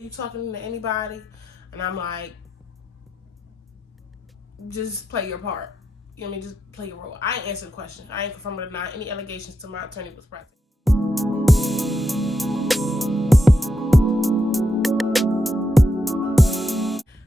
You talking to anybody? And I'm like, just play your part. You know what I mean? Just play your role. I ain't answer the question. I ain't confirmed or denied any allegations till my attorney was present.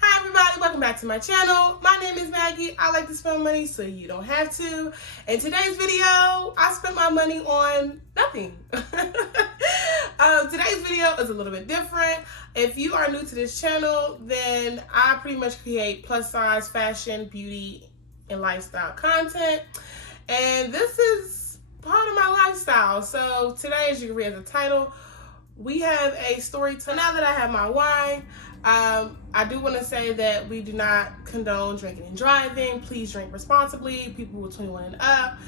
Hi everybody, welcome back to my channel. My name is Maggie. I like to spend money so you don't have to. In today's video, I spent my money on nothing. Today's video is a little bit different. If you are new to this channel, then I pretty much create plus size fashion, beauty, and lifestyle content. And this is part of my lifestyle. So today, as you can read the title, we have a story time. Now that I have my wine, I do want to say that we do not condone drinking and driving. Please drink responsibly. People who are 21 and up.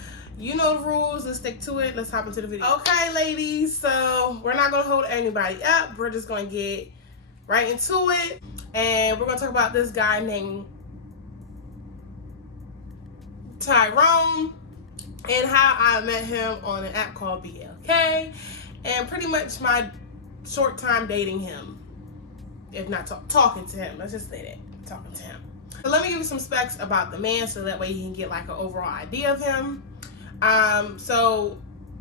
You know the rules. Let's stick to it. Let's hop into the video. Okay, ladies. So we're not going to hold anybody up. We're just going to get right into it. And we're going to talk about this guy named Tyrone and how I met him on an app called BLK. And pretty much my short time dating him. If not talking to him. Let's just say that. Talking to him. So let me give you some specs about the man so that way you can get like an overall idea of him. So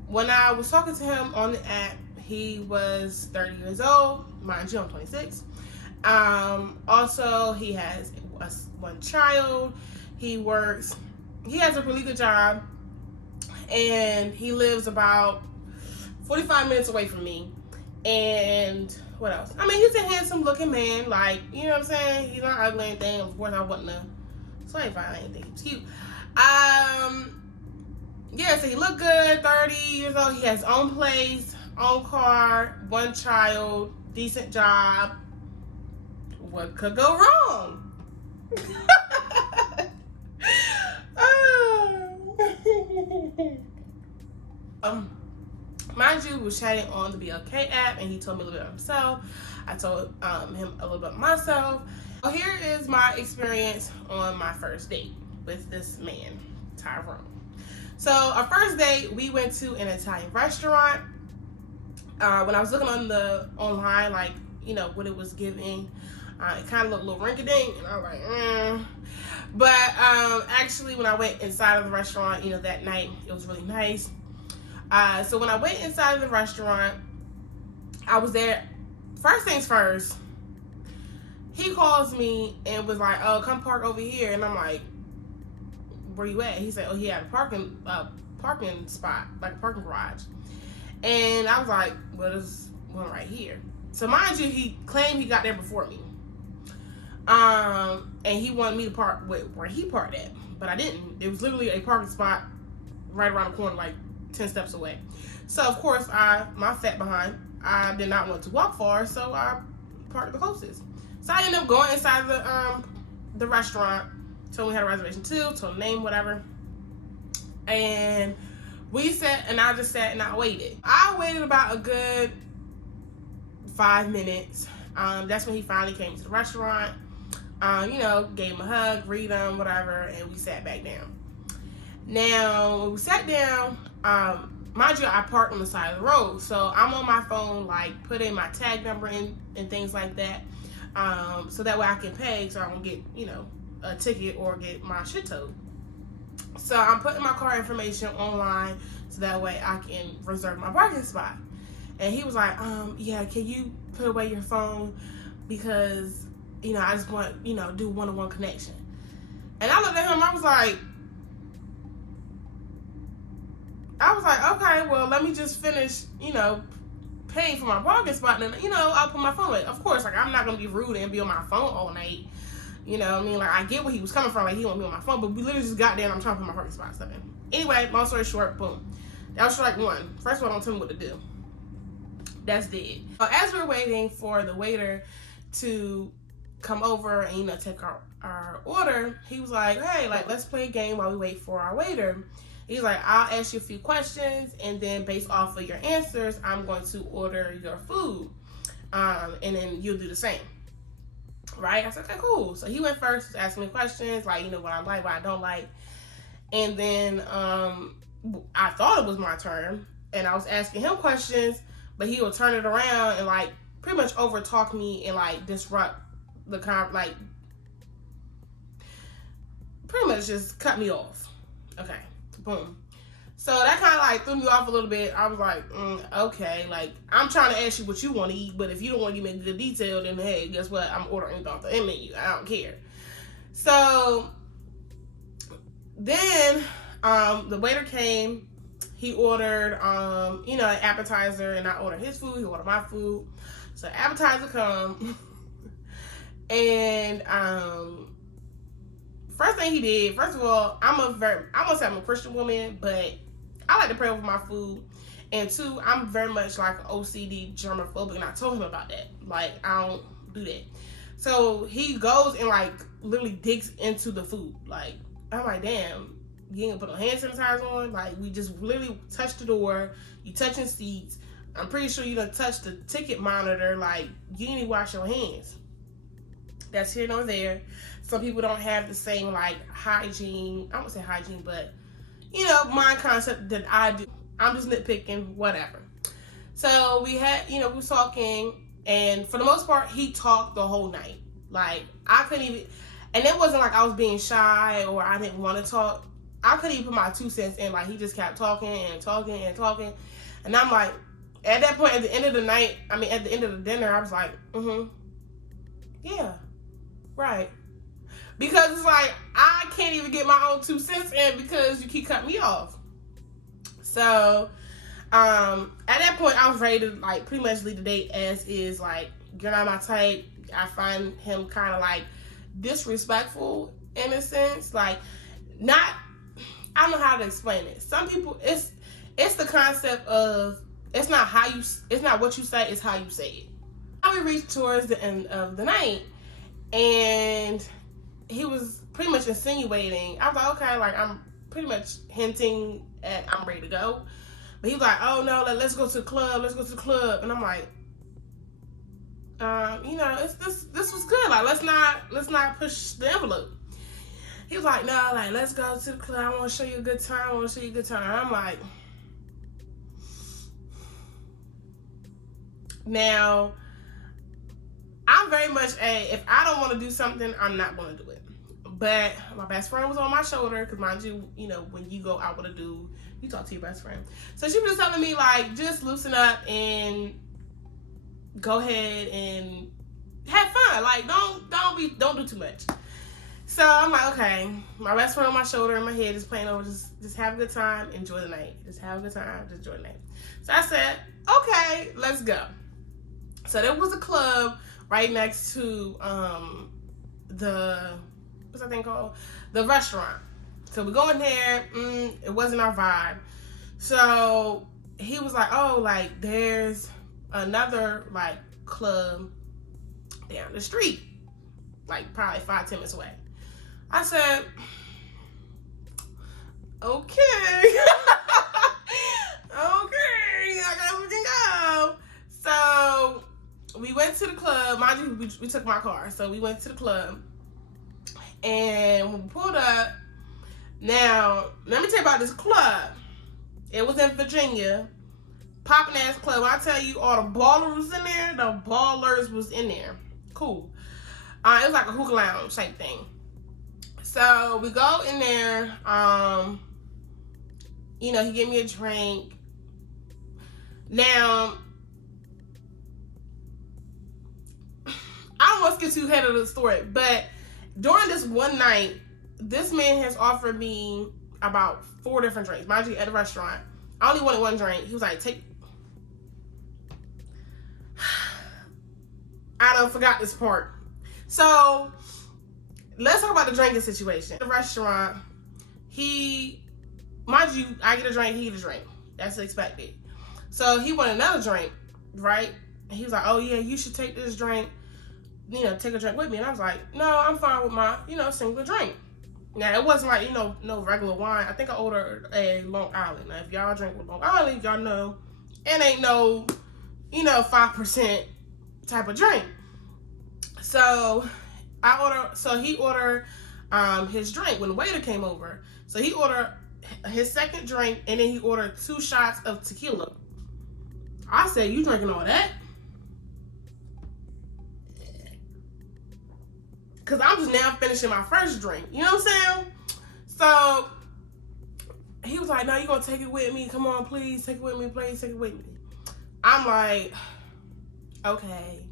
when I was talking to him on the app, he was 30 years old. Mind you, I'm 26. Also, he has one child. He has a really good job. And he lives about 45 minutes away from me. And what else? I mean, he's a handsome looking man. Like, you know what I'm saying? He's not ugly or anything. Of course, I wasn't so I didn't think he was cute. Yeah, so he looked good, 30 years old. He has his own place, own car, one child, decent job. What could go wrong? Mind you, we were chatting on the BLK app, and he told me a little bit about himself. I told him a little bit about myself. So here is my experience on my first date with this man, Tyrone. So our first date, we went to an Italian restaurant. When I was looking online, like, you know, what it was giving, it kind of looked a little rinky-dink, and I was like, But actually, when I went inside of the restaurant, you know, that night, it was really nice. So when I went inside of the restaurant, I was there. First things first, he calls me and was like, "Oh, come park over here." And I'm like, "Where you at?" He said, "Oh, he had a parking spot, like a parking garage." And I was like, "Well, there's one right here." So mind you, he claimed he got there before me. And he wanted me to park where he parked at, but I didn't. It was literally a parking spot right around the corner, like 10 steps away. So of course, my fat behind, I did not want to walk far, so I parked the closest. So I ended up going inside the restaurant. Told me we had a reservation too, told the name, whatever. And we sat, and I just sat and I waited. I waited about a good 5 minutes. That's when he finally came to the restaurant. You know, gave him a hug, greeted him, whatever, and we sat back down. Now, when we sat down, mind you, I parked on the side of the road. So I'm on my phone, like, putting my tag number in and things like that. So that way I can pay so I don't get, you know, a ticket or get my shit towed. So I'm putting my car information online so that way I can reserve my parking spot. And he was like, yeah, can you put away your phone? Because, you know, I just want, you know, do one-on-one connection. And I looked at him, I was like, okay, well, let me just finish, you know, paying for my parking spot, and then, you know, I'll put my phone away. Of course, like, I'm not going to be rude and be on my phone all night. You know what I mean? Like, I get where he was coming from. Like, he want me on my phone, but we literally just got there, and I'm trying to put my parking spot stuff in. Anyway, long story short, boom. That was strike one. First of all, don't tell me what to do. That's dead. As we're waiting for the waiter to come over and, you know, take our order, he was like, hey, like, let's play a game while we wait for our waiter. He's like, I'll ask you a few questions, and then based off of your answers, I'm going to order your food. And then you'll do the same. Right? I said, okay, cool. So he went first, asking me questions, like, you know, what I like, what I don't like. And then I thought it was my turn, and I was asking him questions, but he would turn it around and, like, pretty much overtalk me and like disrupt the like pretty much just cut me off. Okay, boom. So that kind of like threw me off a little bit. I was like, okay, like I'm trying to ask you what you want to eat, but if you don't want to give me a good detail, then hey, guess what? I'm ordering off the menu. I don't care. So then the waiter came. He ordered, an appetizer, and I ordered his food. He ordered my food. So appetizer come, and first thing he did. First of all, I must say I'm a Christian woman, but I like to pray over my food. And two, I'm very much like OCD germophobic, and I told him about that. Like, I don't do that. So he goes and like literally digs into the food. Like, I'm like, damn. You ain't gonna put no hand sanitizer on. Like, we just literally touched the door. You touching seats. I'm pretty sure you done touched the ticket monitor. Like, you need to wash your hands. That's here nor there. Some people don't have the same like hygiene. I won't say hygiene, but mind concept that I do. I'm just nitpicking, whatever. So we had, we were talking, and for the most part, he talked the whole night. Like, I couldn't even, and it wasn't like I was being shy or I didn't want to talk. I couldn't even put my 2 cents in. Like, he just kept talking and talking and talking. And I'm like, at that point, at the end of the night, at the end of the dinner, I was like, yeah, right. Because it's like, I can't even get my own 2 cents in because you keep cutting me off. So, at that point, I was ready to, like, pretty much leave the date as is. Like, you're not my type. I find him kind of, like, disrespectful in a sense. Like, I don't know how to explain it. Some people, it's the concept of, it's not what you say, it's how you say it. Now we reached towards the end of the night, and he was pretty much insinuating. I was like, okay, like I'm pretty much hinting at I'm ready to go. But he was like, oh no, let's go to the club, And I'm like, this was good. Like, let's not push the envelope. He was like, no, like, let's go to the club. I want to show you a good time. I'm like, now, I'm very much if I don't want to do something, I'm not going to do it. But my best friend was on my shoulder, because mind you, when you go out with a dude, you talk to your best friend. So she was just telling me, like, just loosen up and go ahead and have fun. Like, don't do too much. So I'm like, okay, my best friend on my shoulder and my head is playing over, just have a good time, enjoy the night. Just have a good time, just enjoy the night. So I said, okay, let's go. So there was a club right next to what's that thing called? The restaurant. So we go in there, it wasn't our vibe. So he was like, oh, like there's another like club down the street, like probably 5-10 minutes away. I said, okay. Okay, I guess we can go. So we went to the club. Mind you, we took my car. So we went to the club. And when we pulled up, now, let me tell you about this club. It was in Virginia. Poppin' ass club. When I tell you all the ballers was in there, the ballers was in there. Cool. It was like a hookah lounge type thing. So we go in there, he gave me a drink. Now, I don't want to get too ahead of the story, but during this one night, this man has offered me about 4 different drinks. Mind you, at the restaurant, I only wanted 1 drink. He was like, I done forgot this part. So, let's talk about the drinking situation. The restaurant, mind you, I get a drink, he get a drink. That's expected. So he wanted another drink, right? And he was like, oh yeah, you should take this drink, take a drink with me. And I was like, no, I'm fine with my, single drink. Now, it wasn't like, no regular wine. I think I ordered a Long Island. Now, if y'all drink with Long Island, y'all know it ain't no, 5% type of drink. So he ordered his drink when the waiter came over. So he ordered his second drink, and then he ordered 2 shots of tequila. I said, you drinking all that? Because I'm just now finishing my first drink. You know what I'm saying? So he was like, no, you're going to take it with me. Come on, please. Take it with me. Please take it with me. I'm like, okay.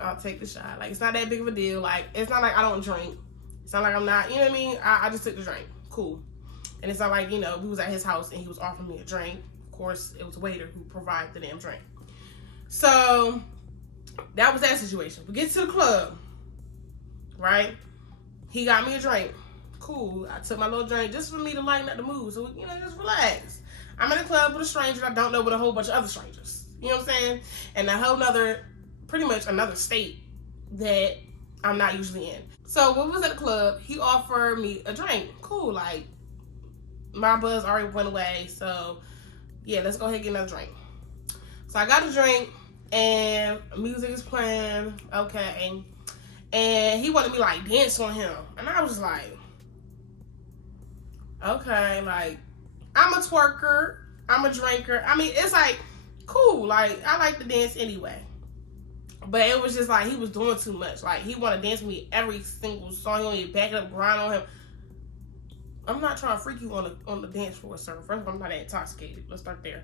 I'll take the shot. Like, it's not that big of a deal. Like, it's not like I don't drink. It's not like I'm not, you know what I mean? I just took the drink. Cool. And it's not like, you know, we was at his house and he was offering me a drink. Of course, it was a waiter who provided the damn drink. So, that was that situation. We get to the club, right? He got me a drink. Cool. I took my little drink just for me to lighten up the mood. So, you know, just relax. I'm in a club with a stranger I don't know, with a whole bunch of other strangers. You know what I'm saying? And a whole nother, pretty much another state that I'm not usually in. So when we was at the club, he offered me a drink. Cool, like, my buzz already went away, so yeah, let's go ahead and get another drink. So I got a drink, and music is playing, okay, and he wanted me, like, dance on him, and I was like, okay, like, I'm a twerker, I'm a drinker, I mean, it's like, cool, like, I like to dance anyway. But it was just like he was doing too much. Like, he wanted to dance with me every single song. He wanted to back it up, grind on him. I'm not trying to freak you on the dance floor, sir. First of all, I'm not intoxicated. Let's start there.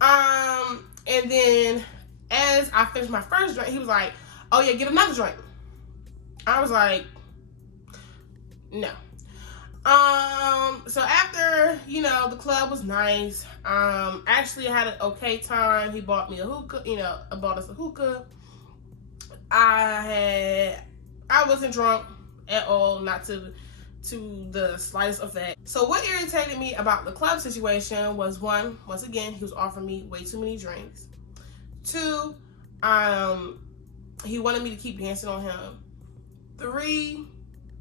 And then as I finished my first drink, he was like, oh yeah, get another drink. I was like, no. So after, you know, the club was nice. Actually I had an okay time. He bought me a hookah, you know, I bought us a hookah. I wasn't drunk at all, not to the slightest effect. So what irritated me about the club situation was, one, once again, he was offering me way too many drinks. Two, he wanted me to keep dancing on him. Three,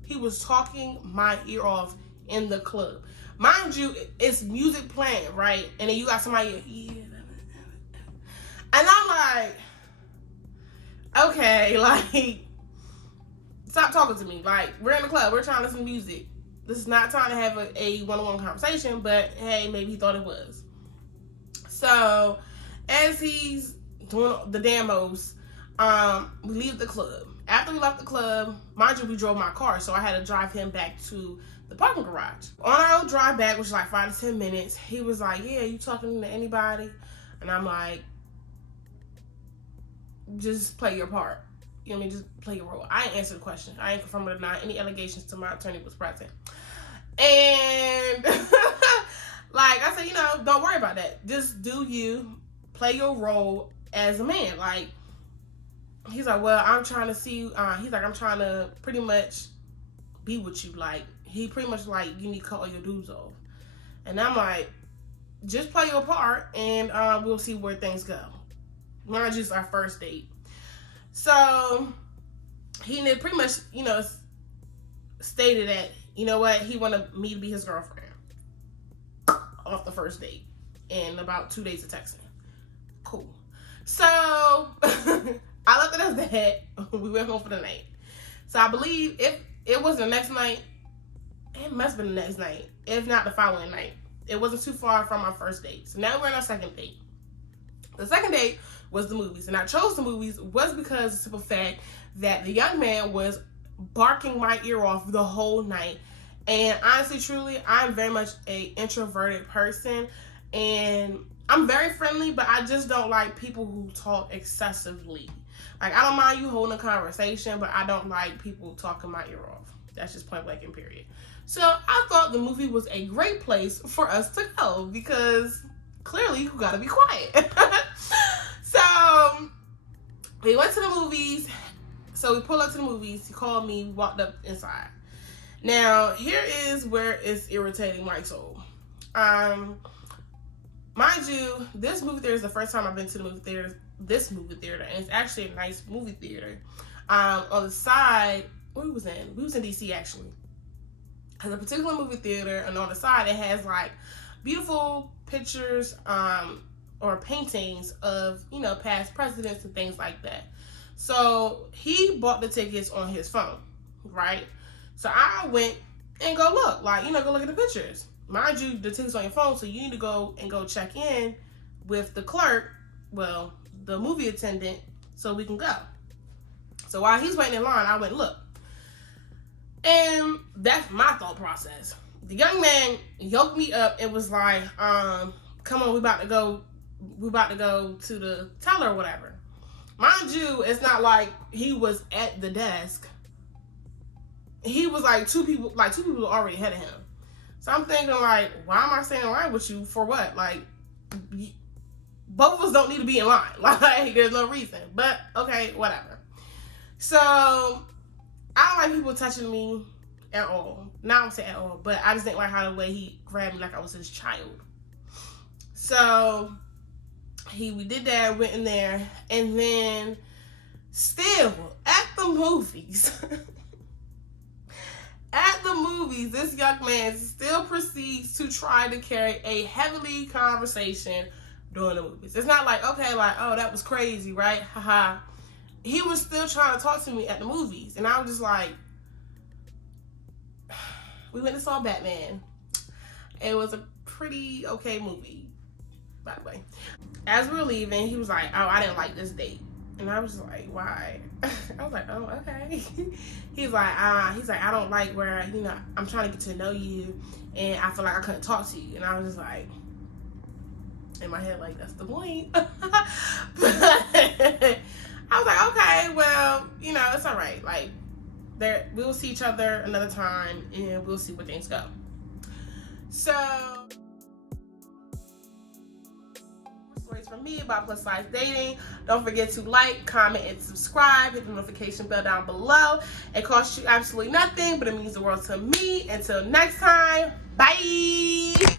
he was talking my ear off in the club. Mind you, it's music playing, right? And then you got somebody, yeah. And I'm like, okay, like, stop talking to me. Like, we're in the club, we're trying to listen to music. This is not time to have a one-on-one conversation, but hey, maybe he thought it was. So, as he's doing the damn most, we leave the club. After we left the club, mind you, we drove my car, so I had to drive him back to the parking garage. On our drive back, which was like 5 to 10 minutes, he was like, yeah, you talking to anybody? And I'm like, just play your part. You know what I mean? Just play your role. I ain't answered the question. I ain't confirmed or denied any allegations till my attorney was present. And like I said, you know, don't worry about that. Just do you. Play your role as a man. Like, he's like, well, I'm trying to see you. He's like, I'm trying to pretty much be with you. Like, he pretty much like, you need to cut all your dudes off. And I'm like, just play your part and we'll see where things go. Not just our first date. So he pretty much, you know, stated that, you know what, he wanted me to be his girlfriend off the first date in about 2 days of texting. Cool. So I left it as that. We went home for the night. So I believe if it was the next night, it must have been the next night, if not the following night. It wasn't too far from our first date. So now we're on our second date. The second date was the movies. And I chose the movies was because of the simple fact that the young man was barking my ear off the whole night. And honestly, truly, I'm very much a introverted person. And I'm very friendly, but I just don't like people who talk excessively. Like, I don't mind you holding a conversation, but I don't like people talking my ear off. That's just point blank and period. So I thought the movie was a great place for us to go because clearly you gotta be quiet. So we went to the movies. So we pulled up to the movies. He called me, walked up inside. Now, here is where it's irritating my soul. Mind you, this movie theater is the first time I've been to the movie theater, this movie theater, and it's actually a nice movie theater. On the side, where we was in? We was in DC actually. Has a particular movie theater, and on the side it has like beautiful pictures or paintings of, you know, past presidents and things like that. So he bought the tickets on his phone, right? So I went and go look, like, you know, go look at the pictures. Mind you, the ticket's on your phone, so you need to go check in with the clerk, well, the movie attendant, so we can go. So while he's waiting in line, I went look. And that's my thought process. The young man yoked me up and was like, come on, we about to go to the teller or whatever. Mind you, it's not like he was at the desk. He was like two people already ahead of him. So I'm thinking, like, why am I standing in line with you for what? Like, both of us don't need to be in line. Like, there's no reason. But, okay, whatever. So, I don't like people touching me at all. Not I'm saying at all, but I just didn't like how the way he grabbed me like I was his child. So, we did that, went in there, and then still, at the movies... At the movies, this young man still proceeds to try to carry a heavily conversation during the movies. It's not like, okay, like, oh, that was crazy, right? Haha. He was still trying to talk to me at the movies. And I was just like, we went and saw Batman. It was a pretty okay movie, by the way. As we were leaving, he was like, oh, I didn't like this date. And I was like, why? I was like, oh, okay. He's like, I don't like where, you know, I'm trying to get to know you and I feel like I couldn't talk to you. And I was just like, in my head, like, that's the point. But I was like, okay, well, you know, it's all right. Like, we'll see each other another time and we'll see where things go. So... stories from me about plus size dating. Don't forget to like, comment, and subscribe. Hit the notification bell down below. It costs you absolutely nothing, but it means the world to me. Until next time, bye.